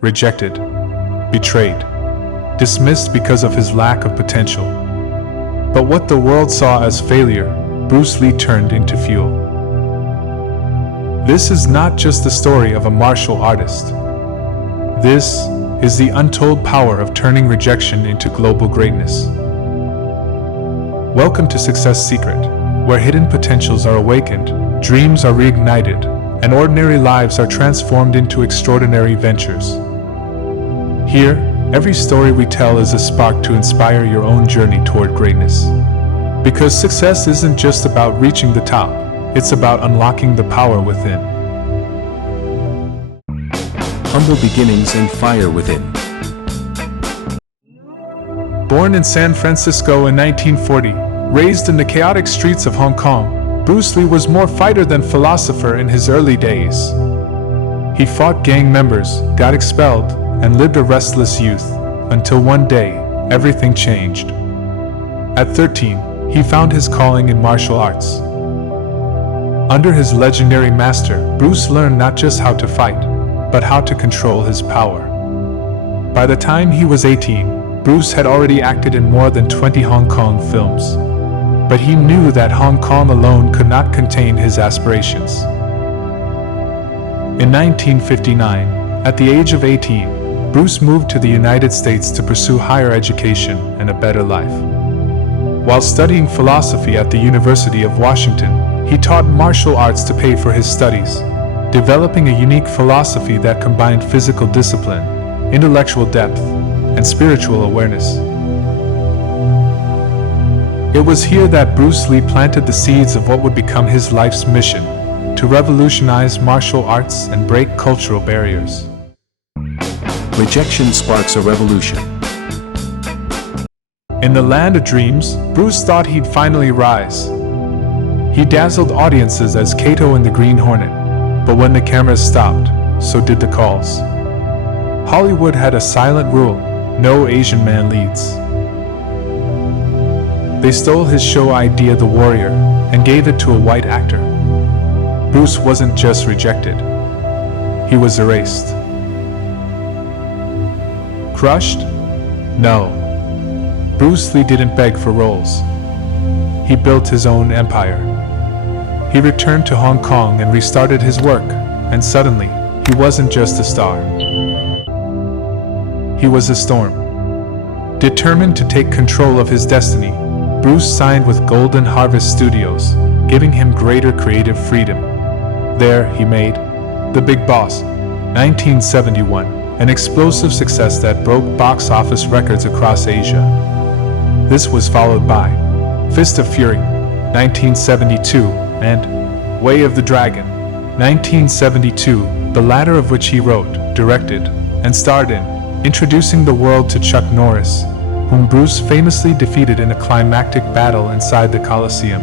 rejected, betrayed, dismissed because of his lack of potential. But what the world saw as failure, Bruce Lee turned into fuel. This is not just the story of a martial artist. This is the untold power of turning rejection into global greatness. Welcome to Success Secret, where hidden potentials are awakened, dreams are reignited, and ordinary lives are transformed into extraordinary ventures. Here, every story we tell is a spark to inspire your own journey toward greatness. Because success isn't just about reaching the top, it's about unlocking the power within. Humble beginnings and fire within. Born in San Francisco in 1940, raised in the chaotic streets of Hong Kong, Bruce Lee was more fighter than philosopher in his early days. He fought gang members, got expelled, and lived a restless youth, until one day, everything changed. At 13, he found his calling in martial arts. Under his legendary master, Bruce learned not just how to fight, but how to control his power. By the time he was 18, Bruce had already acted in more than 20 Hong Kong films. But he knew that Hong Kong alone could not contain his aspirations. In 1959, at the age of 18, Bruce moved to the United States to pursue higher education and a better life. While studying philosophy at the University of Washington, he taught martial arts to pay for his studies, developing a unique philosophy that combined physical discipline, intellectual depth, and spiritual awareness. It was here that Bruce Lee planted the seeds of what would become his life's mission, to revolutionize martial arts and break cultural barriers. Rejection sparks a revolution. In the land of dreams, Bruce thought he'd finally rise. He dazzled audiences as Kato in the Green Hornet, but when the cameras stopped, so did the calls. Hollywood had a silent rule: no Asian man leads. They stole his show idea, The Warrior, and gave it to a white actor. Bruce wasn't just rejected, he was erased. Crushed? No. Bruce Lee didn't beg for roles. He built his own empire. He returned to Hong Kong and restarted his work, and suddenly, he wasn't just a star. He was a storm. Determined to take control of his destiny, Bruce signed with Golden Harvest Studios, giving him greater creative freedom. There, he made The Big Boss, 1971, an explosive success that broke box office records across Asia. This was followed by Fist of Fury, 1972, and Way of the Dragon, 1972, the latter of which he wrote, directed, and starred in, introducing the world to Chuck Norris, whom Bruce famously defeated in a climactic battle inside the Colosseum.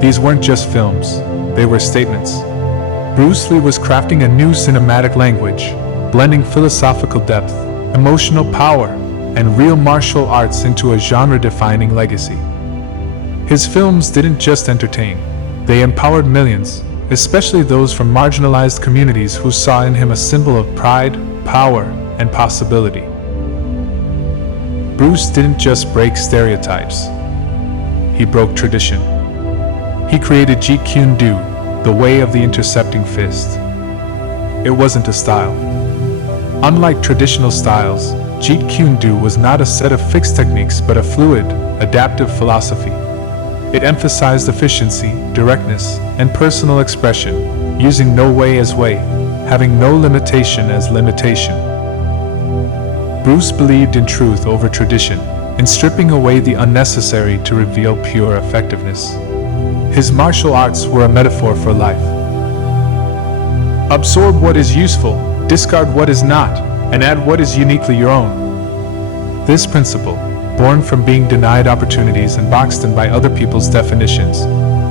These weren't just films, they were statements. Bruce Lee was crafting a new cinematic language, blending philosophical depth, emotional power, and real martial arts into a genre-defining legacy. His films didn't just entertain, they empowered millions, especially those from marginalized communities who saw in him a symbol of pride, power, and possibility. Bruce didn't just break stereotypes, he broke tradition. He created Jeet Kune Do, the way of the intercepting fist. It wasn't a style. Unlike traditional styles, Jeet Kune Do was not a set of fixed techniques but a fluid, adaptive philosophy. It emphasized efficiency, directness, and personal expression, using no way as way, having no limitation as limitation. Bruce believed in truth over tradition, in stripping away the unnecessary to reveal pure effectiveness. His martial arts were a metaphor for life. Absorb what is useful, discard what is not, and add what is uniquely your own. This principle, born from being denied opportunities and boxed in by other people's definitions,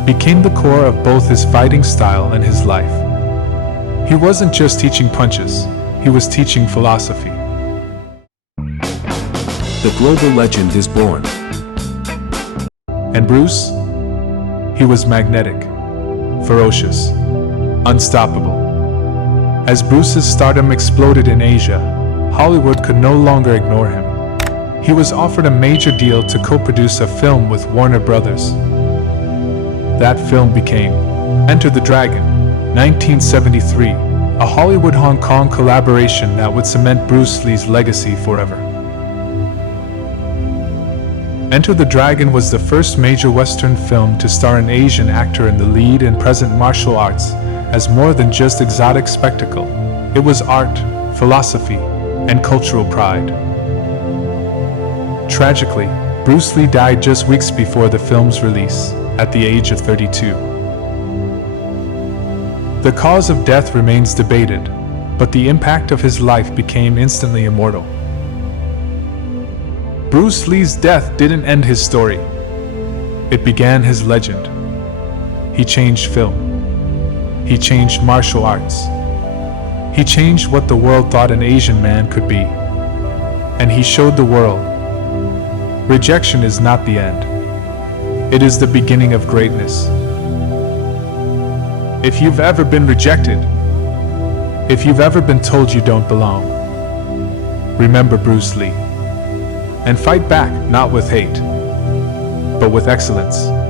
became the core of both his fighting style and his life. He wasn't just teaching punches, he was teaching philosophy. The global legend is born. And Bruce? He was magnetic, ferocious, unstoppable. As Bruce's stardom exploded in Asia, Hollywood could no longer ignore him. He was offered a major deal to co-produce a film with Warner Brothers. That film became Enter the Dragon, 1973, a Hollywood-Hong Kong collaboration that would cement Bruce Lee's legacy forever. Enter the Dragon was the first major Western film to star an Asian actor in the lead and present martial arts as more than just exotic spectacle. It was art, philosophy, and cultural pride. Tragically, Bruce Lee died just weeks before the film's release, at the age of 32. The cause of death remains debated, but the impact of his life became instantly immortal. Bruce Lee's death didn't end his story. It began his legend. He changed film. He changed martial arts. He changed what the world thought an Asian man could be. And he showed the world, rejection is not the end. It is the beginning of greatness. If you've ever been rejected, if you've ever been told you don't belong, remember Bruce Lee. And fight back, not with hate, but with excellence.